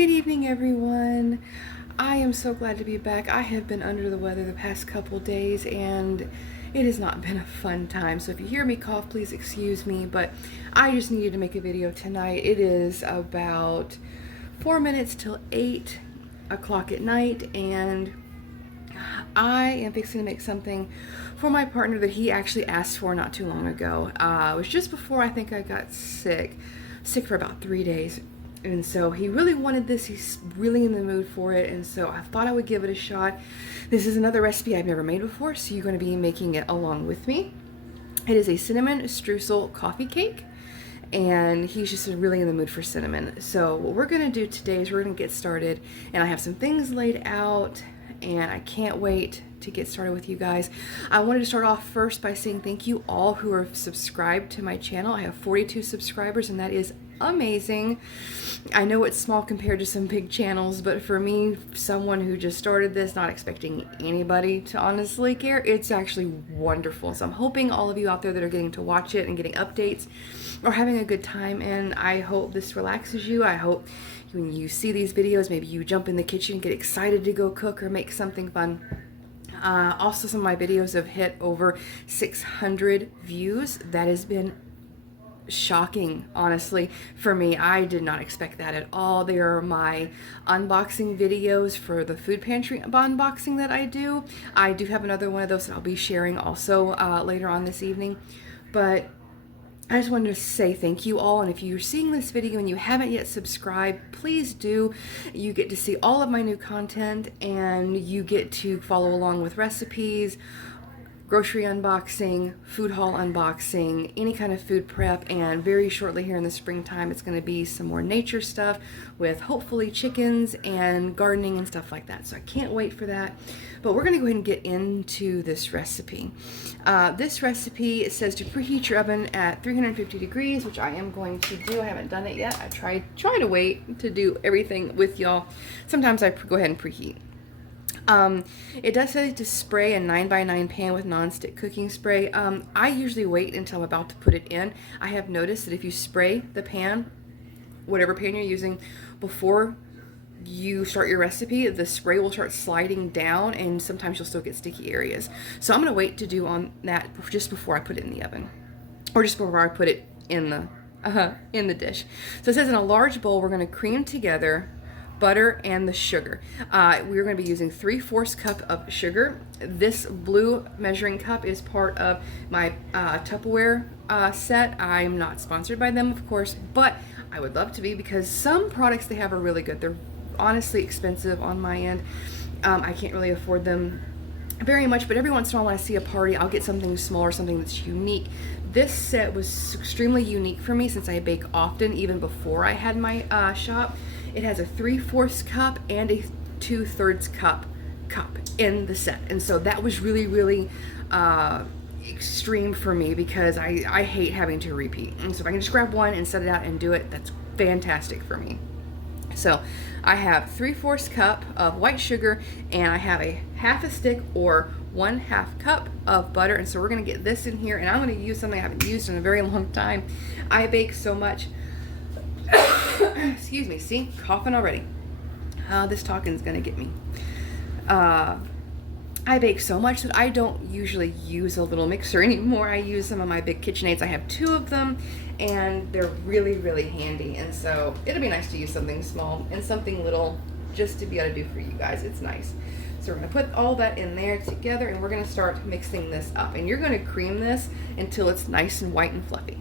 Good evening, everyone. I am so glad to be back. I have been under the weather the past couple days and it has not been a fun time. So if you hear me cough, please excuse me, but I just needed to make a video tonight. It is about 4 minutes till 8 o'clock at night and I am fixing to make something for my partner that he actually asked for not too long ago. It was just before I think I got sick for about 3 days. And so he really wanted this. He's really in the mood for it. And so I thought I would give it a shot. This is another recipe I've never made before, so you're going to be making it along with me. It is a cinnamon streusel coffee cake. And he's just really in the mood for cinnamon. So what we're going to do today is we're going to get started. And I have some things laid out. And I can't wait to get started with you guys. I wanted to start off first by saying thank you all who are subscribed to my channel. I have 42 subscribers and that is amazing. I know it's small compared to some big channels, but for me, someone who just started this, not expecting anybody to honestly care, it's actually wonderful. So I'm hoping all of you out there that are getting to watch it and getting updates are having a good time, and I hope this relaxes you. I hope when you see these videos, maybe you jump in the kitchen and get excited to go cook or make something fun. Also, some of my videos have hit over 600 views. That has been shocking, honestly, for me. I did not expect that at all. They are my unboxing videos for the food pantry unboxing that I do. I do have another one of those that I'll be sharing also later on this evening. But I just wanted to say thank you all, and if you're seeing this video and you haven't yet subscribed, please do. You get to see all of my new content, and you get to follow along with recipes, grocery unboxing, food haul unboxing, any kind of food prep, and very shortly here in the springtime it's going to be some more nature stuff with hopefully chickens and gardening and stuff like that. So I can't wait for that. But we're going to go ahead and get into this recipe. This recipe, it says to preheat your oven at 350 degrees, which I am going to do. I haven't done it yet. I try to wait to do everything with y'all. Sometimes I go ahead and preheat. It does say to spray a 9x9 pan with non-stick cooking spray. I usually wait until I'm about to put it in. I have noticed that if you spray the pan, whatever pan you're using, before you start your recipe, the spray will start sliding down and sometimes you'll still get sticky areas. So I'm going to wait to do on that just before I put it in the oven, or just before I put it in the dish. So it says in a large bowl, we're going to cream together butter and the sugar. We're going to be using 3/4 cup of sugar. This blue measuring cup is part of my Tupperware set. I'm not sponsored by them, of course, but I would love to be, because some products they have are really good. They're honestly expensive on my end. I can't really afford them very much, but every once in a while when I see a party, I'll get something small or something that's unique. This set was extremely unique for me since I bake often, even before I had my shop. It has a 3/4 cup and a 2/3 cup in the set, and so that was really extreme for me, because I hate having to repeat. And so if I can just grab one and set it out and do it, that's fantastic for me. So I have 3/4 cup of white sugar, and I have a 1/2 stick or 1/2 cup of butter. And so we're going to get this in here, and I'm going to use something I haven't used in a very long time. I bake so much. Excuse me, see, coughing already. This talking's going to get me. I bake so much that I don't usually use a little mixer anymore. I use some of my big KitchenAids. I have 2 of them, and they're really handy. And so it'll be nice to use something small and something little just to be able to do for you guys. It's nice. So we're going to put all that in there together, and we're going to start mixing this up. And you're going to cream this until it's nice and white and fluffy.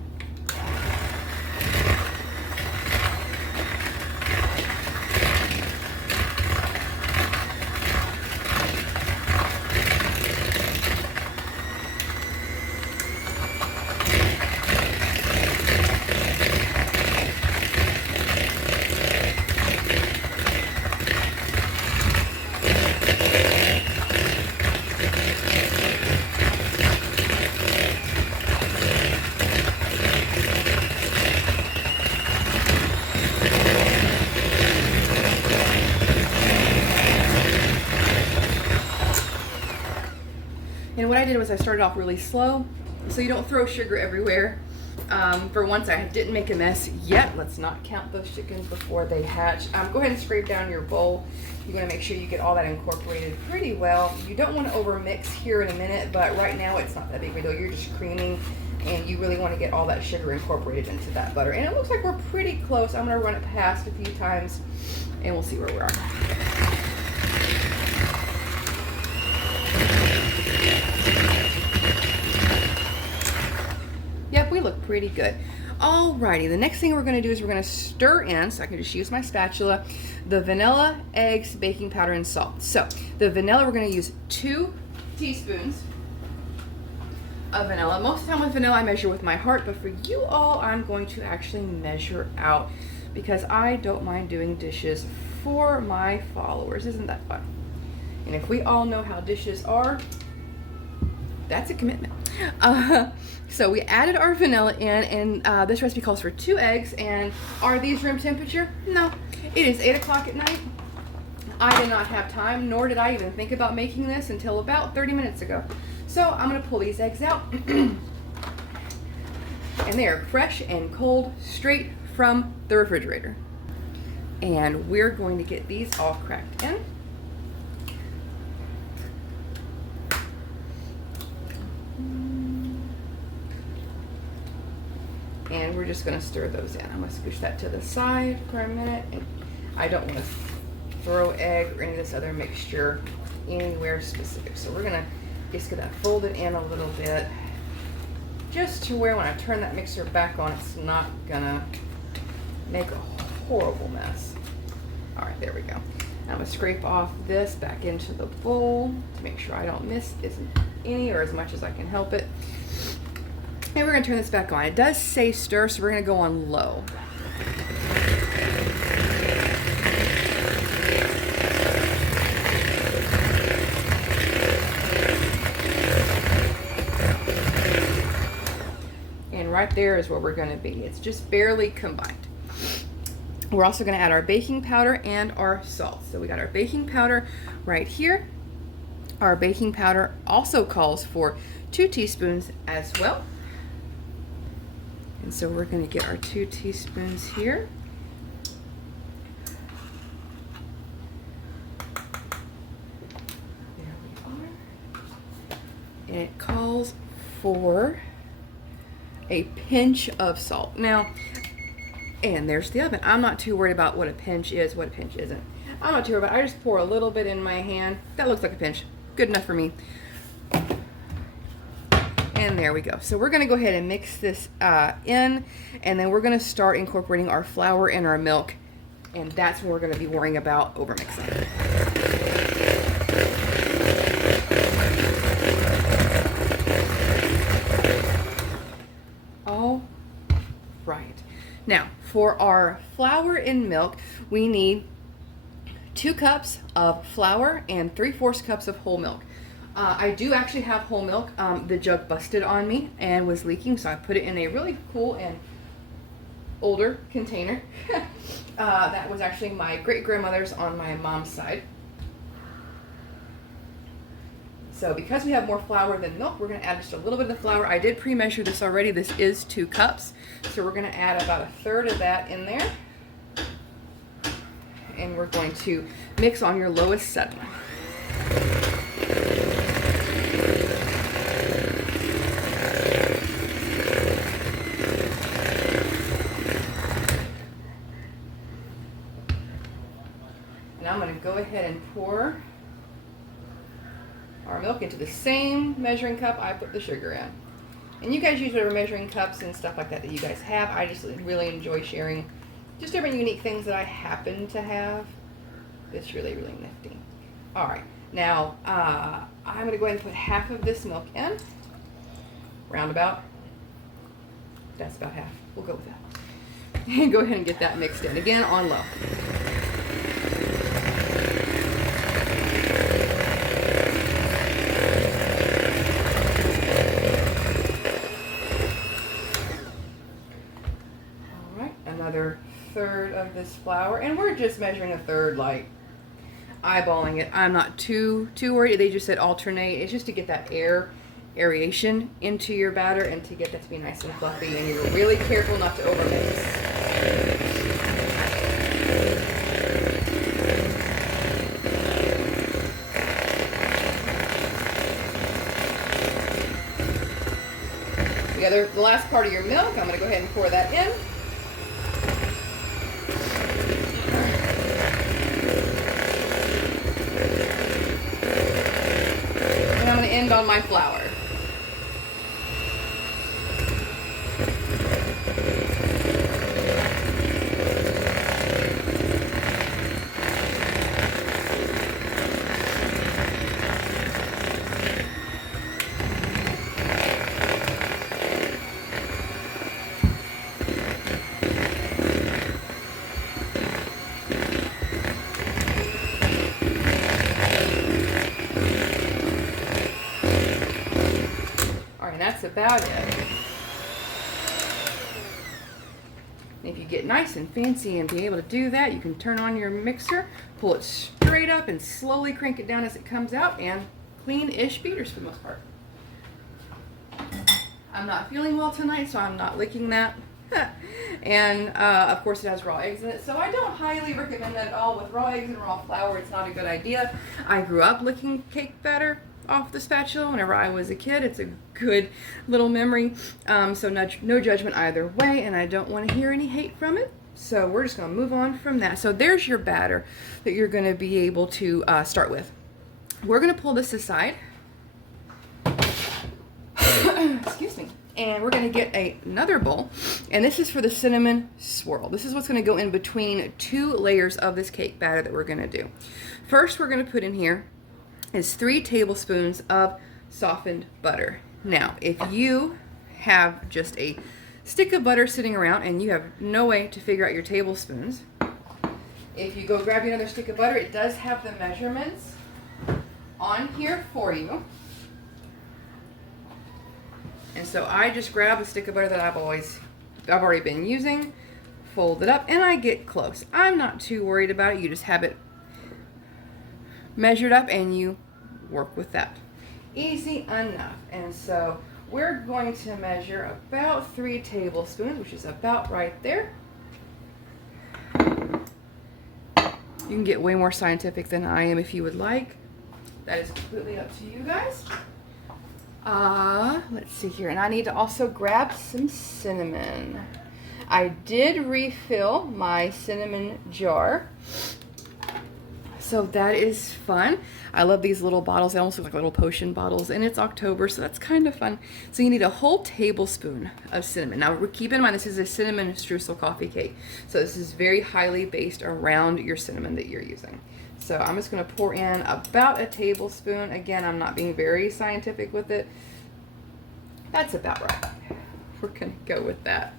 And what I did was I started off really slow, so you don't throw sugar everywhere. For once, I didn't make a mess yet. Let's not count those chickens before they hatch. Go ahead and scrape down your bowl. You want to make sure you get all that incorporated pretty well. You don't want to overmix here in a minute, but right now it's not that big of a deal. You're just creaming, and you really want to get all that sugar incorporated into that butter. And it looks like we're pretty close. I'm going to run it past a few times, and we'll see where we are. Yep, we look pretty good. Alrighty, the next thing we're going to do is we're going to stir in, so I can just use my spatula, the vanilla, eggs, baking powder, and salt. So the vanilla, we're going to use 2 teaspoons of vanilla. Most of the time with vanilla, I measure with my heart, but for you all, I'm going to actually measure out because I don't mind doing dishes for my followers. Isn't that fun? And if we all know how dishes are, that's a commitment. So we added our vanilla in, and this recipe calls for 2 eggs. And are these room temperature? No. It is 8 o'clock at night. I did not have time, nor did I even think about making this until about 30 minutes ago. So I'm going to pull these eggs out. And they are fresh and cold, straight from the refrigerator. And we're going to get these all cracked in. And we're just going to stir those in. I'm going to scooch that to the side for a minute. And I don't want to throw egg or any of this other mixture anywhere specific. So we're going to just get that folded in a little bit, just to where when I turn that mixer back on, it's not going to make a horrible mess. All right, there we go. I'm going to scrape off this back into the bowl to make sure I don't miss any or as much as I can help it. And we're going to turn this back on. It does say stir, so we're going to go on low. And right there is where we're going to be. It's just barely combined. We're also going to add our baking powder and our salt. So we got our baking powder right here. Our baking powder also calls for 2 teaspoons as well. And so we're going to get our 2 teaspoons here. There we are. And it calls for a pinch of salt. Now, and there's the oven. I'm not too worried about what a pinch is, what a pinch isn't. I'm not too worried about it. I just pour a little bit in my hand. That looks like a pinch. Good enough for me. And there we go. So we're going to go ahead and mix this in, and then we're going to start incorporating our flour and our milk, and that's when we're going to be worrying about overmixing. All right. Now, for our flour and milk, we need 2 cups of flour and 3/4 cups of whole milk. I do actually have whole milk. The jug busted on me and was leaking, so I put it in a really cool and older container. That was actually my great-grandmother's on my mom's side. So because we have more flour than milk, we're going to add just a little bit of the flour. I did pre-measure this already. This is 2 cups. So we're going to add about 1/3 of that in there. And we're going to mix on your lowest setting. I'm going to go ahead and pour our milk into the same measuring cup I put the sugar in. And you guys use whatever measuring cups and stuff like that that you guys have. I just really enjoy sharing just different unique things that I happen to have. It's really, really nifty. All right, now I'm going to go ahead and put half of this milk in, roundabout. That's about half. We'll go with that. And go ahead and get that mixed in, again on low. Another 1/3 of this flour, and we're just measuring 1/3, like eyeballing it. I'm not too worried. They just said alternate. It's just to get that air aeration into your batter and to get that to be nice and fluffy, and you're really careful not to overmix. The last part of your milk, I'm going to go ahead and pour that in. And I'm going to end on my flour. That's about it. If you get nice and fancy and be able to do that, you can turn on your mixer, pull it straight up and slowly crank it down as it comes out, and clean-ish beaters for the most part. I'm not feeling well tonight, so I'm not licking that. And of course it has raw eggs in it, so I don't highly recommend that at all. With raw eggs and raw flour, it's not a good idea. I grew up licking cake batter off the spatula whenever I was a kid. It's a good little memory, so no judgment either way, and I don't want to hear any hate from it, so we're just going to move on from that. So there's your batter that you're going to be able to start with. We're going to pull this aside. Excuse me. And we're going to get another bowl, and this is for the cinnamon swirl. This is what's going to go in between 2 layers of this cake batter that we're going to do. First, we're going to put in here is 3 tablespoons of softened butter. Now, if you have just a stick of butter sitting around and you have no way to figure out your tablespoons, if you go grab another stick of butter, it does have the measurements on here for you. And so I just grab a stick of butter that I've already been using, fold it up, and I get close. I'm not too worried about it. You just have it measured up and you work with that. Easy enough. And so we're going to measure about 3 tablespoons, which is about right there. You can get way more scientific than I am if you would like. That is completely up to you guys. Let's see here. And I need to also grab some cinnamon. I did refill my cinnamon jar, so that is fun. I love these little bottles. They almost look like little potion bottles, and it's October, so that's kind of fun. So you need a whole tablespoon of cinnamon. Now keep in mind, this is a cinnamon streusel coffee cake, so this is very highly based around your cinnamon that you're using. So I'm just going to pour in about a tablespoon. Again, I'm not being very scientific with it. That's about right. We're going to go with that.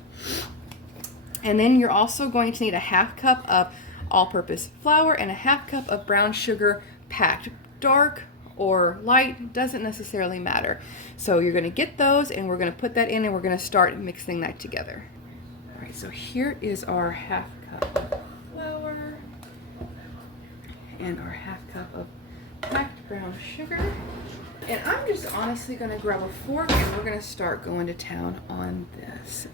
And then you're also going to need a 1/2 cup of all-purpose flour and a 1/2 cup of brown sugar packed. Dark or light, doesn't necessarily matter. So you're going to get those, and we're going to put that in, and we're going to start mixing that together. All right, so here is our 1/2 cup of flour and our 1/2 cup of packed brown sugar. And I'm just honestly going to grab a fork, and we're going to start going to town on this.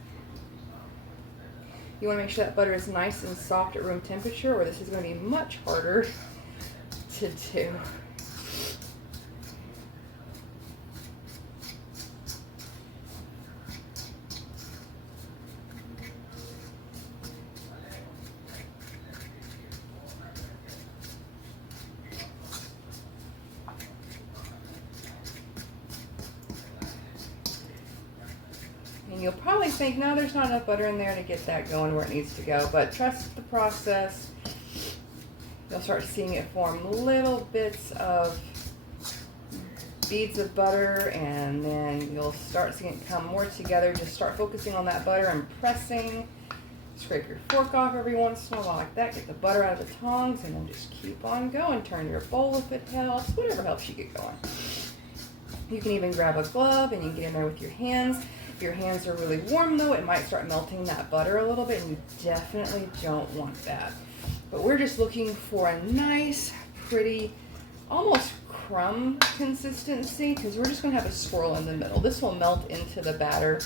You want to make sure that butter is nice and soft at room temperature, or this is going to be much harder to do. And you'll probably think, no, there's not enough butter in there to get that going where it needs to go, but trust the process. You'll start seeing it form little bits of beads of butter, and then you'll start seeing it come more together. Just start focusing on that butter and pressing. Scrape your fork off every once in a while like that. Get the butter out of the tongs, and then just keep on going. Turn your bowl if it helps, whatever helps you get going. You can even grab a glove and you can get in there with your hands. If your hands are really warm though, it might start melting that butter a little bit, and you definitely don't want that. But we're just looking for a nice, pretty almost crumb consistency, because we're just going to have a swirl in the middle. This will melt into the batter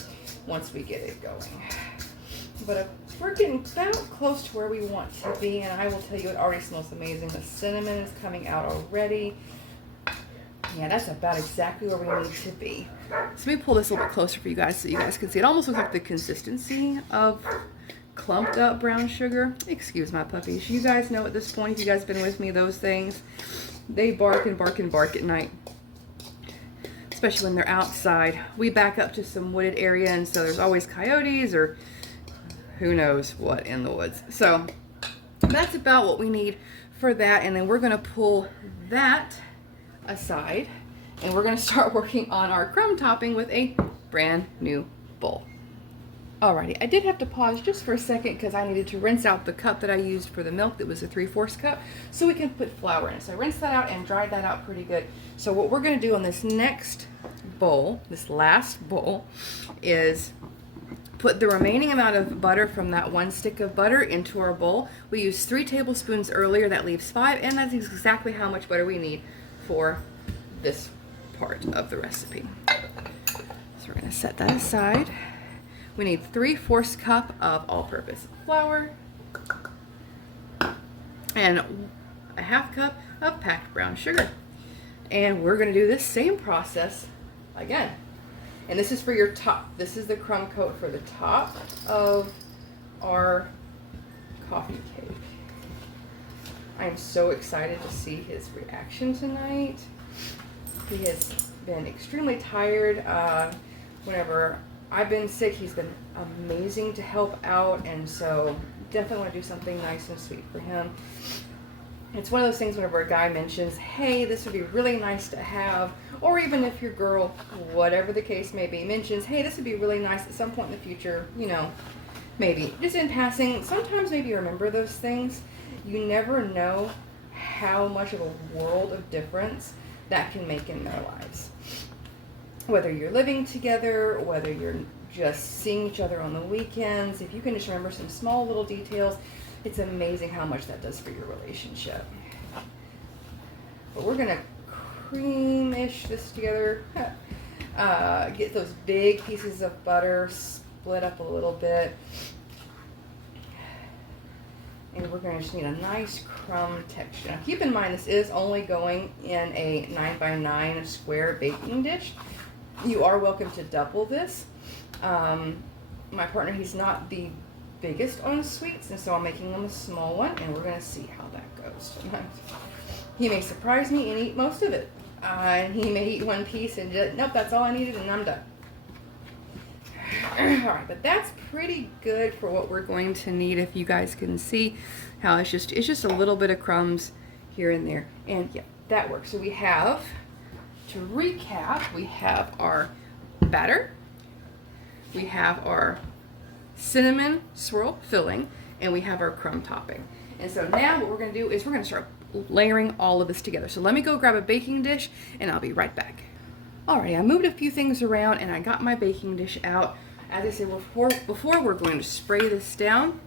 once we get it going. But we're getting about close to where we want to be, and I will tell you, it already smells amazing. The cinnamon is coming out already. Yeah, that's about exactly where we need to be. So let me pull this a little bit closer for you guys so you guys can see. It almost looks like the consistency of clumped up brown sugar. Excuse my puppies. You guys know at this point, if you guys have been with me, those things, they bark and bark and bark at night. Especially when they're outside. We back up to some wooded area, and so there's always coyotes or who knows what in the woods. So that's about what we need for that. And then we're going to pull that aside, and we're going to start working on our crumb topping with a brand new bowl. Alrighty, I did have to pause just for a second because I needed to rinse out the cup that I used for the milk. That was a 3/4 cup, so we can put flour in. So I rinsed that out and dried that out pretty good. So what we're going to do on this next bowl, this last bowl, is put the remaining amount of butter from that 1 stick of butter into our bowl. We used 3 tablespoons earlier, that leaves 5, and that's exactly how much butter we need for this part of the recipe. So we're going to set that aside. We need 3/4 cup of all-purpose flour and a 1/2 cup of packed brown sugar. And we're going to do this same process again. And this is for your top. This is the crumb coat for the top of our coffee cake. I'm so excited to see his reaction tonight. He has been extremely tired. Whenever I've been sick, he's been amazing to help out, and so definitely want to do something nice and sweet for him. It's one of those things whenever a guy mentions, hey, this would be really nice to have, or even if your girl, whatever the case may be, mentions, hey, this would be really nice at some point in the future, you know, maybe just in passing. Sometimes maybe you remember those things. You never know how much of a world of difference that can make in their lives. Whether you're living together, whether you're just seeing each other on the weekends, if you can just remember some small little details, it's amazing how much that does for your relationship. But we're gonna creamish this together. Get those big pieces of butter split up a little bit. And we're gonna just need a nice crumb texture. Now keep in mind, this is only going in a 9x9 square baking dish. You are welcome to double this. My partner, he's not the biggest on sweets, and so I'm making him a small one, and we're gonna see how that goes tonight. He may surprise me and eat most of it, and he may eat 1 piece and just, nope, that's all I needed, and I'm done. All right, but that's pretty good for what we're going to need. If you guys can see how it's just a little bit of crumbs here and there, and yeah, that works. So we have, to recap, we have our batter, we have our cinnamon swirl filling, and we have our crumb topping. And so now what we're going to do is we're going to start layering all of this together. So let me go grab a baking dish, and I'll be right back. Alright, I moved a few things around, and I got my baking dish out. As I said before, we're going to spray this down.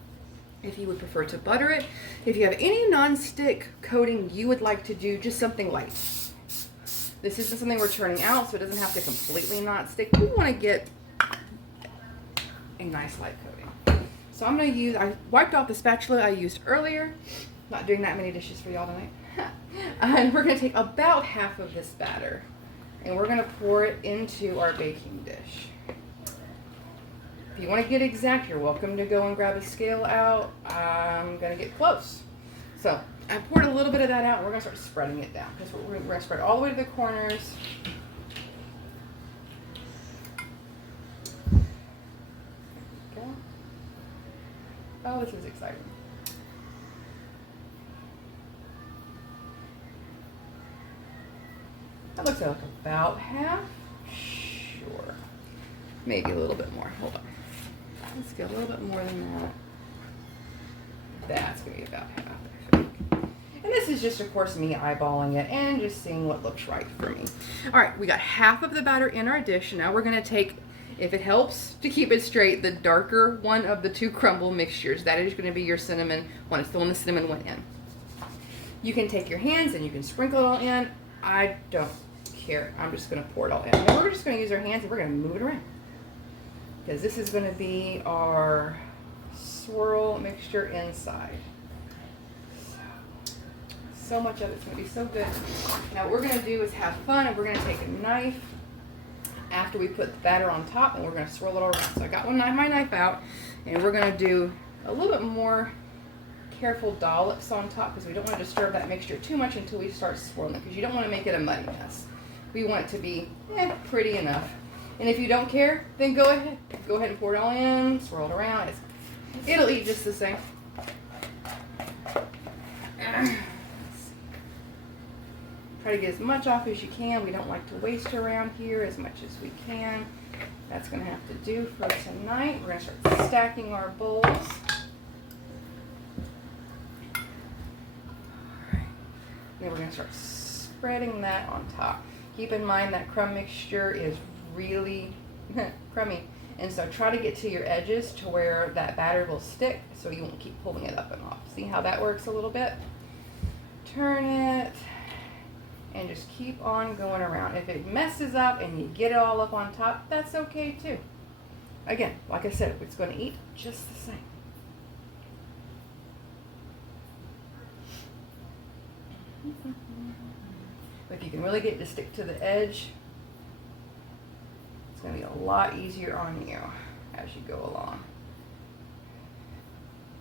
If you would prefer to butter it, if you have any non-stick coating you would like to do, just something light. This isn't something we're turning out, so it doesn't have to completely not stick. We want to get a nice light coating. So I'm going to use, I wiped off the spatula I used earlier. Not doing that many dishes for y'all tonight. And we're going to take about half of this batter, and we're going to pour it into our baking dish. If you want to get exact, you're welcome to go and grab a scale out. I'm going to get close. So I poured a little bit of that out, and we're going to start spreading it down. Because we're going to spread all the way to the corners. Okay. Oh, this is exciting. That looks like about half. Sure. Maybe a little bit more. Hold on. Let's get a little bit more than that. That's going to be about half, I think. And this is just, of course, me eyeballing it and just seeing what looks right for me. All right, we got half of the batter in our dish. Now we're going to take, if it helps to keep it straight, the darker one of the 2 crumble mixtures. That is going to be your cinnamon one. It's the one the cinnamon went in. You can take your hands and you can sprinkle it all in. I don't care. I'm just going to pour it all in. And we're just going to use our hands and we're going to move it around. Because this is going to be our swirl mixture inside. So much of it's going to be so good. Now what we're going to do is have fun, and we're going to take a knife after we put the batter on top, and we're going to swirl it all around. So I got my knife out, and we're going to do a little bit more careful dollops on top, because we don't want to disturb that mixture too much until we start swirling it, because you don't want to make it a muddy mess. We want it to be pretty enough. And if you don't care, then go ahead and pour it all in, swirl it around. It'll eat just the same. Try to get as much off as you can. We don't like to waste around here, as much as we can. That's going to have to do for tonight. We're going to start stacking our bowls. Then we're going to start spreading that on top. Keep in mind that crumb mixture is really crummy, and so try to get to your edges to where that batter will stick, so you won't keep pulling it up and off. See how that works a little bit? Turn it and just keep on going around. If it messes up and you get it all up on top, that's okay too. Again, like I said, it's going to eat just the same. But if you can really get it to stick to the edge, it's going to be a lot easier on you as you go along.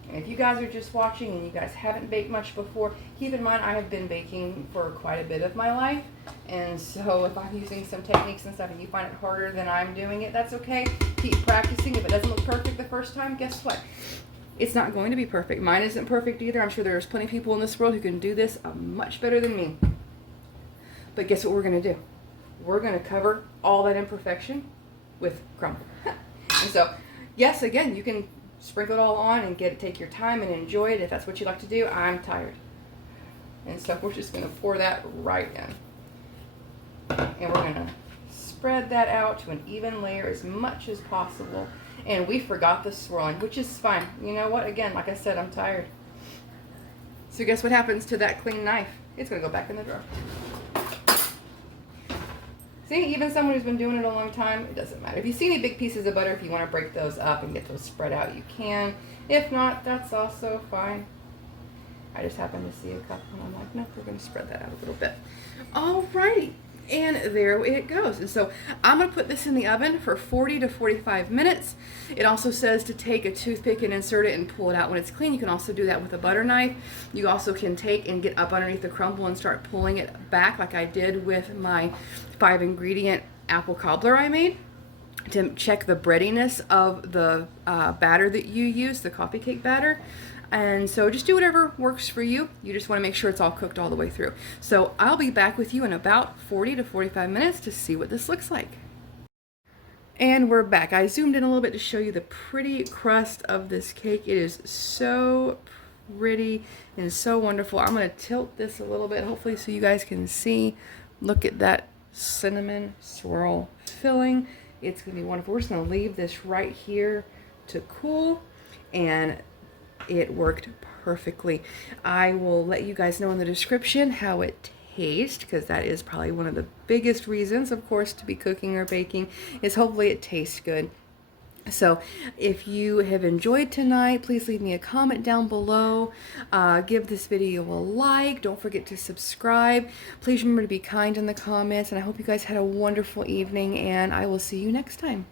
And if you guys are just watching and you guys haven't baked much before, keep in mind I have been baking for quite a bit of my life. And so if I'm using some techniques and stuff and you find it harder than I'm doing it, that's okay. Keep practicing. If it doesn't look perfect the first time, guess what? It's not going to be perfect. Mine isn't perfect either. I'm sure there's plenty of people in this world who can do this much better than me. But guess what we're going to do? We're going to cover all that imperfection with crumble. And so, yes, again, you can sprinkle it all on and take your time and enjoy it if that's what you like to do. I'm tired. And so we're just going to pour that right in. And we're going to spread that out to an even layer as much as possible. And we forgot the swirling, which is fine. You know what? Again, like I said, I'm tired. So guess what happens to that clean knife? It's going to go back in the drawer. See, even someone who's been doing it a long time, it doesn't matter. If you see any big pieces of butter, if you want to break those up and get those spread out, you can. If not, that's also fine. I just happened to see a couple, and I'm like, nope, we're going to spread that out a little bit. Alrighty, and there it goes. And so I'm going to put this in the oven for 40 to 45 minutes. It also says to take a toothpick and insert it and pull it out when it's clean. You can also do that with a butter knife. You also can take and get up underneath the crumble and start pulling it back, like I did with my 5-ingredient apple cobbler I made, to check the breadiness of the batter that you use, the coffee cake batter. And so just do whatever works for you. You just want to make sure it's all cooked all the way through. So I'll be back with you in about 40 to 45 minutes to see what this looks like. And we're back. I zoomed in a little bit to show you the pretty crust of this cake. It is so pretty and so wonderful. I'm going to tilt this a little bit, hopefully, so you guys can see. Look at that cinnamon swirl filling. It's going to be wonderful. We're just going to leave this right here to cool, and it worked perfectly. I will let you guys know in the description how it tastes, because that is probably one of the biggest reasons, of course, to be cooking or baking, is hopefully it tastes good. So if you have enjoyed tonight, please leave me a comment down below. Give this video a like. Don't forget to subscribe. Please remember to be kind in the comments, and I hope you guys had a wonderful evening, and I will see you next time.